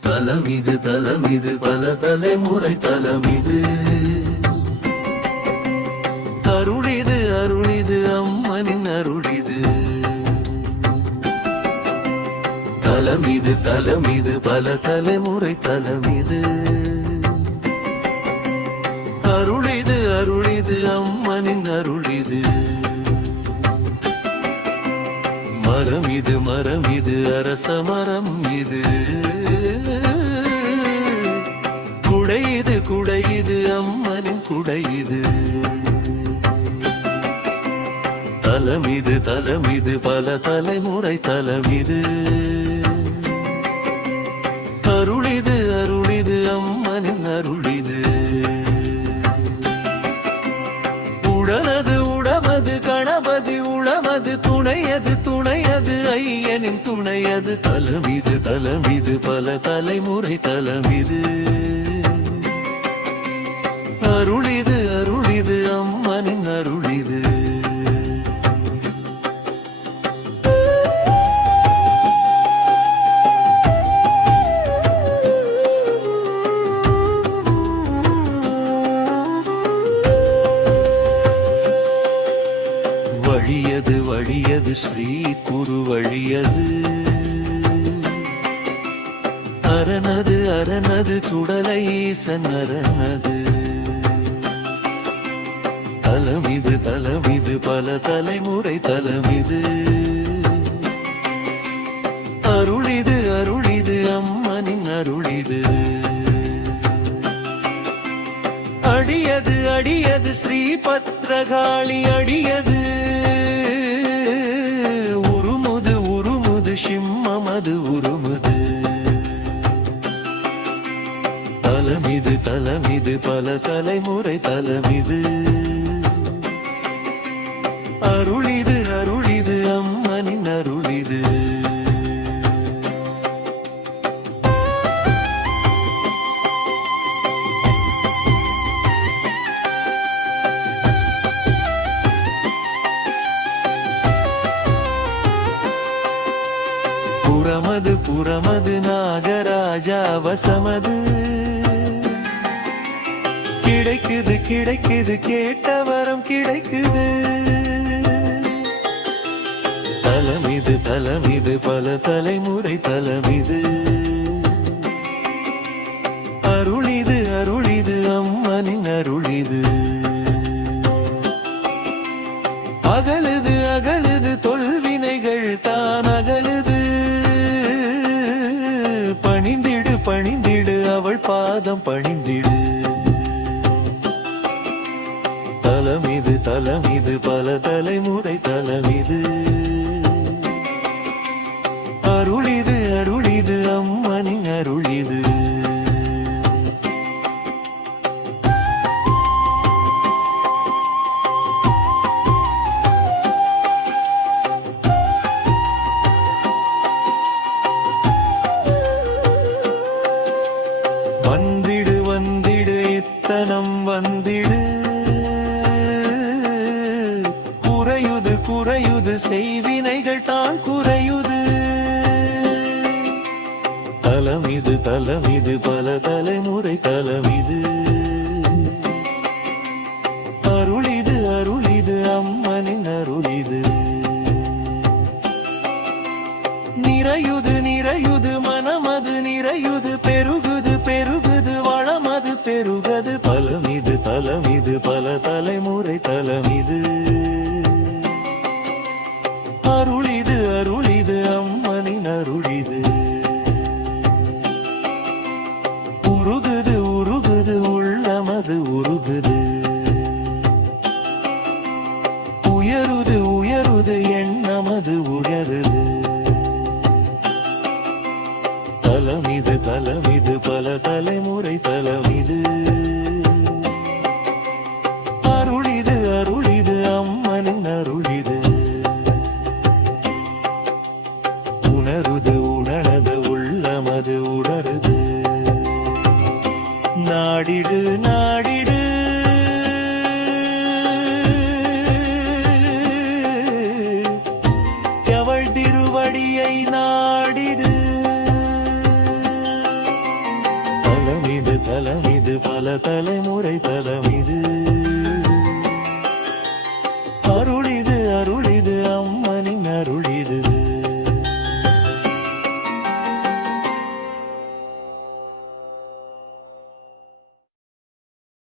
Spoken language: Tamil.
தலமிது தலமிது பல தலைமுறை தலமிது. அருளிது அருளிது அம்மனின் அருளிது. தலமிது தலமிது பல தலைமுறை தலமிது. அருளிது அருளிது அம்மனின் அருளிது. மரம் இது மரம் இது அரச மரம் இது. குடை இது குடை இது அம்மனின் குடை இது. தலம் இது தலம் இது பல தலைமுறை தலம் இது. அருளிது அருளிது அம்மனின் அருளிது உடனது உடமது கணபதி உளமது துணையது துணை ஐயனின் துணையது தலமிது தலமிது பல தலைமுறை தலமிது அருளி வழியது ஸ்ரீ குரு வழியது. அரணது அரணது சுடலை சன்னரணது தலமிது தலமிது பல தலைமுறை தலமிது. அருளிது அருளிது அம்மனின் அருளிது. அடியது அடியது ஸ்ரீ பத்ரகாளி அடிய பல தலைமுறை தலமிது அருளிது அருளிது அம்மனின் அருளிது. புறமது புறமது நாகராஜா வசமது. கிடைக்குது கிடைக்குது கேட்ட வரம் கிடைக்குது. தலமிது தலமிது பல தலைமுறை தலமிது தலமிது பல தலைமுறை தலமிது குறையுது செய்வினைகள் தான் குறையுது. தலம் இது தலம் இது பல தலைமுறை தலம் இது. அருளிது அருளிது அம்மனின் அருளிது நிறையுது நிறையுது மனமது நிறையுது பெருகுது பெருகுது வளமது பெருகது. பலமிது தலமிது பல தலைமுறை தலமிது இது. தலமிது தலமிது பல தலைமுறை தலமிது பல தலைமுறை தலைமுறை